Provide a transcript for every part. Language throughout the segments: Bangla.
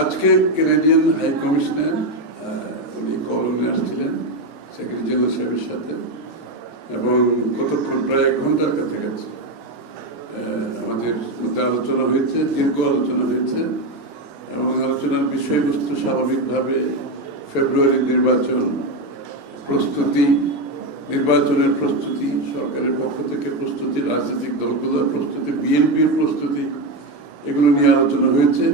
আজকে কানাডিয়ান হাই কমিশনার উনি কলমে আসছিলেন সেক্রেটারি জেনারেল সাহেবের সাথে, এবং কতক্ষণ প্রায় 1 ঘন্টার কাছাকাছি আমাদের মধ্যে আলোচনা হয়েছে, দীর্ঘ আলোচনা হয়েছে। এবং আলোচনার বিষয়বস্তু স্বাভাবিকভাবে ফেব্রুয়ারি নির্বাচন প্রস্তুতি, নির্বাচনের প্রস্তুতি, সরকারের পক্ষ থেকে প্রস্তুতি, রাজনৈতিক দলগুলোর প্রস্তুতি, বিএনপির প্রস্তুতি, এগুলো নিয়ে আলোচনা হয়েছে।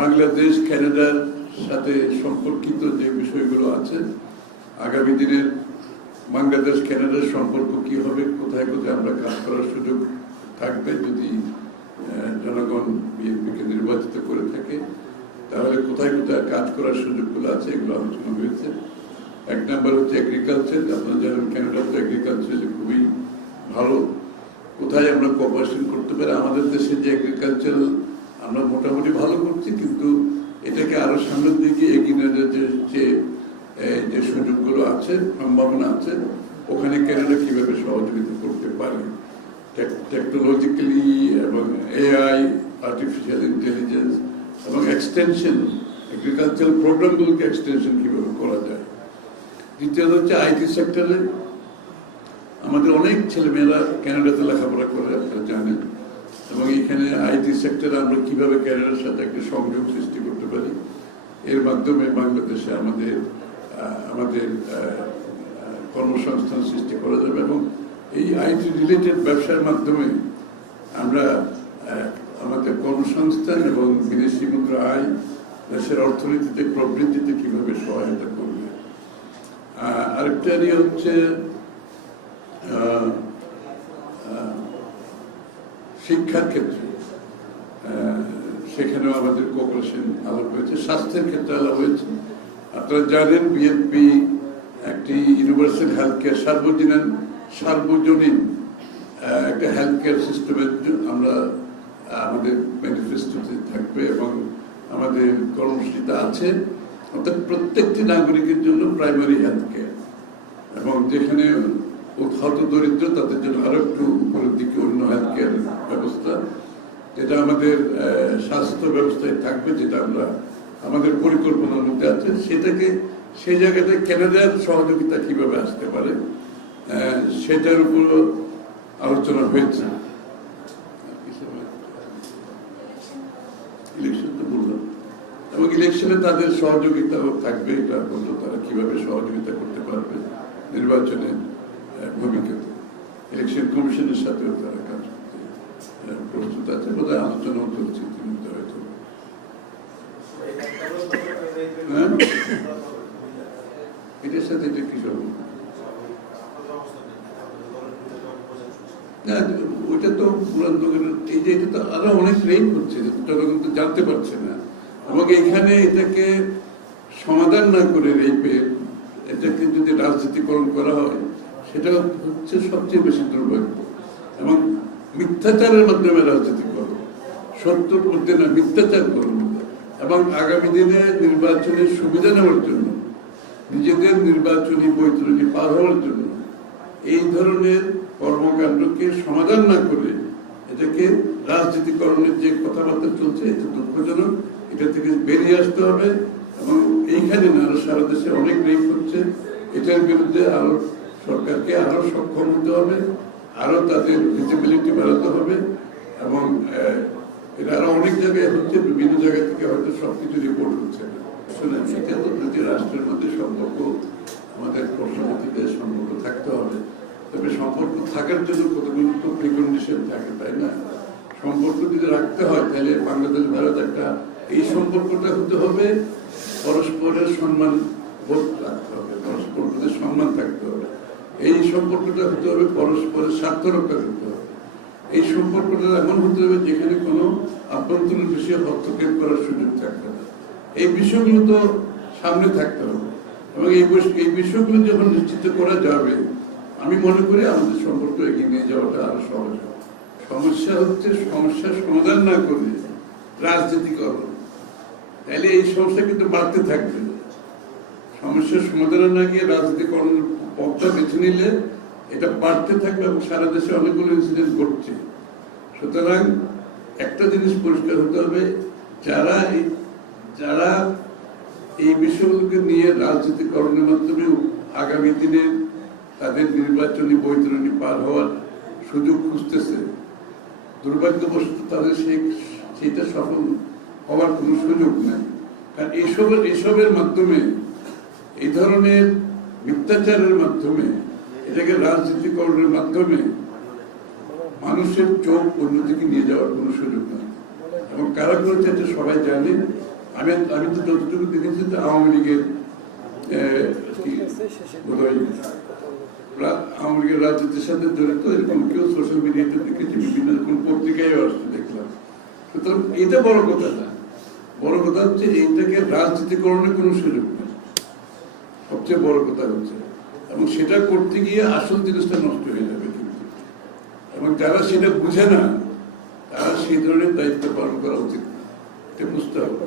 বাংলাদেশ কানাডার সাথে সম্পর্কিত যে বিষয়গুলো আছে, আগামী দিনের বাংলাদেশ কানাডার সম্পর্ক কি হবে, কোথায় কোথায় আমরা কাজ করার সুযোগ থাকবে যদি জনগণ বিএনপিকে নির্বাচিত করে থাকে, তাহলে কোথায় কোথায় কাজ করার সুযোগগুলো আছে, এগুলো আলোচনা হয়েছে। 1 নম্বর হচ্ছে এগ্রিকালচার। আপনারা জানেন কানাডা তো এগ্রিকালচারে খুবই ভালো। কোথায় আমরা কোঅপারেশন করতে পারি, আমাদের দেশে যে এগ্রিকালচার আমরা মোটামুটি ভালো করছি, কিন্তু এটাকে আরো সামনের দিকে এগিয়ে নিয়ে যেতে যে সুযোগগুলো আছে, সম্ভাবনা আছে, ওখানে কানাডা কিভাবে সহযোগিতা করতে পারে টেকনোলজিক্যালি, এবং এআই, আর্টিফিশিয়াল ইন্টেলিজেন্স, এবং এক্সটেনশন, এগ্রিকালচারাল প্রোগ্রামগুলোকে এক্সটেনশন কিভাবে করা যায়। দ্বিতীয়ত হচ্ছে আইটি সেক্টরে আমাদের অনেক ছেলেমেয়েরা কানাডাতে লেখাপড়া করে, আপনারা জানেন, এবং এখানে আইটি সেক্টরে আমরা কিভাবে কানাডার সাথে একটা সংযোগ সৃষ্টি করতে পারি, এর মাধ্যমে বাংলাদেশে আমাদের কর্মসংস্থান সৃষ্টি করা যাবে। এবং এই আইটি রিলেটেড ব্যবসার মাধ্যমে আমরা আমাদের কর্মসংস্থান এবং বিদেশি মুদ্রা আয় দেশের অর্থনীতিতে প্রবৃদ্ধিতে কিভাবে সহায়তা করবে। আরেকটা এরিয়া হচ্ছে শিক্ষার ক্ষেত্রে, সেখানেও আমাদের কোঅপারেশন আলাপ হয়েছে। স্বাস্থ্যের ক্ষেত্রে আলাপ হয়েছে। আপনারা জানেন বিএনপি একটি ইউনিভার্সাল হেলথ কেয়ার, সার্বজনীন একটা হেলথ কেয়ার সিস্টেমের আমরা আমাদের ম্যানিফেস্টোতে থাকবে, এবং আমাদের কর্মসূচিতে আছে, অর্থাৎ প্রত্যেকটি নাগরিকের জন্য প্রাইমারি হেলথ কেয়ার, এবং যেখানে হত দরিদ্র তাদের জন্য আরো একটু উপরের দিকে অন্য হেলথ কেয়ার ব্যবস্থা, যেটা আমাদের স্বাস্থ্য ব্যবস্থায় থাকবে, যেটা আমরা আমাদের পরিকল্পনার মধ্যে আছে। সেটাকে সেই জায়গাতে কানাডার সহযোগিতা কিভাবে আসতে পারে সেটার উপর আলোচনা হয়েছে। ইলেকশন তো বললাম, এবং ইলেকশনে তাদের সহযোগিতাও থাকবে, এটা বলতো তারা কিভাবে সহযোগিতা করতে পারবে নির্বাচনের ভূমিকাতে। ইলেকশন কমিশনের সাথেও তারা কাজ করতে প্রস্তুত আছে, বোধহয় আলোচনাও চলছে ইতিমধ্যে হয়তো। এটার সাথে এটা কি সব, ওইটা তো এই যে এটা তো আরো অনেক রেপ হচ্ছে, জনগণ তো জানতে পারছে না, এবং এখানে এটাকে সমাধান না করে রেপের, এটাকে যদি রাজনীতিকরণ করা হয়, সেটা হচ্ছে সবচেয়ে বেশি দুর্ভাগ্য। এবং মিথ্যাচারের মাধ্যমে রাজনীতি করো, সত্যর মধ্যে না, মিথ্যাচার করো, এবং আগামী দিনে নির্বাচনের সুবিধা নেওয়ার জন্য, নিজেদের নির্বাচনী বৈতরণী পার হওয়ার জন্য এই ধরনের কর্মকাণ্ডকে সমাধান না করে এটাকে রাজনীতিকরণের যে কথাবার্তা চলছে, এটা দুঃখজনক। এটা থেকে বেরিয়ে আসতে হবে, এবং এইখানে না, আরো সারা দেশে অনেক রেপ হচ্ছে, এটার বিরুদ্ধে আরো সরকারকে আরো সক্ষম হতে হবে, আরো তাদের ভিজিবিলিটি বাড়াতে হবে, এবং এটা আরো অনেক জায়গায় হচ্ছে, বিভিন্ন জায়গা থেকে হয়তো সবকিছু রিপোর্ট হচ্ছে না। শুনেন, সেটা তো দুটি রাষ্ট্রের মধ্যে সম্পর্ক, আমাদের পার্শ্ববর্তীদের সম্পর্ক থাকতে হবে, তবে সম্পর্ক থাকার জন্য কতগুলো তো প্রিকন্ডিশন থাকে, তাই না? সম্পর্ক যদি রাখতে হয়, তাহলে বাংলাদেশ ভারত একটা, এই সম্পর্কটা হতে হবে পরস্পরের সম্মান বোধ রাখতে হবে, পরস্পর প্রতি সম্মান থাকতে হবে। এই সম্পর্কটা হতে হবে পরস্পরের স্বার্থ রক্ষা করতে হবে। এই সম্পর্কটা এমন হতে হবে যেখানে কোনো আভ্যন্তরীণ বিষয়ে হস্তক্ষেপ করার সুযোগ থাকবে না। এই বিষয়গুলো তো সামনে থাকতে হবে, এবং এই বিষয়গুলো যখন নিশ্চিত করা যাবে, আমি মনে করি আমাদের সম্পর্ক এগিয়ে নিয়ে যাওয়াটা আরো সহজ হবে। সমস্যা হচ্ছে সমস্যার সমাধান না করলে রাজনীতি করো, তাহলে এই সমস্যা কিন্তু বাড়তে থাকবে। সমস্যার সমাধান না গিয়ে রাজনীতিকরণের পথটা বেছে নিলে এটা বাড়তে থাকবে, এবং সারা দেশে অনেকগুলো ইনসিডেন্ট ঘটছে। সুতরাং একটা জিনিস পরিষ্কার হতে হবে, যারা এই বিষয়গুলোকে নিয়ে রাজনীতিকরণের মাধ্যমে আগামী দিনে তাদের নির্বাচনী বৈতরণী পার হওয়ার সুযোগ খুঁজতেছে, দুর্ভাগ্যবশত তাদের সেইটা সফল হওয়ার কোনো সুযোগ নাই। কারণ এসবের মাধ্যমে, এই ধরনের মিথ্যাচারের মাধ্যমে, এটাকে রাজনীতিকরণের মাধ্যমে মানুষের চোখ অন্যদিকে নিয়ে যাওয়ার কোনো সুযোগ নেই। এবং কারা করেছে এটা সবাই জানে। আমি তো যতটুকু দেখেছি তো আওয়ামী লীগের আওয়ামী লীগের রাজনীতির সাথে জড়িত এরকম কেউ সোশ্যাল মিডিয়াতে দেখেছি, বিভিন্ন রকম পত্রিকায় আসছে দেখলাম। সুতরাং এটা বড় কথা না, বড় কথা হচ্ছে এইটাকে রাজনীতিকরণের কোনো সুযোগ নেই, সবচেয়ে বড় কথা হচ্ছে। এবং সেটা করতে গিয়ে আসল জিনিসটা নষ্ট হয়ে যাবে কিন্তু। এবং যারা সেটা বুঝে না, তারা সেই ধরনের দায়িত্ব পালন করা উচিত, এটা বুঝতে হবে।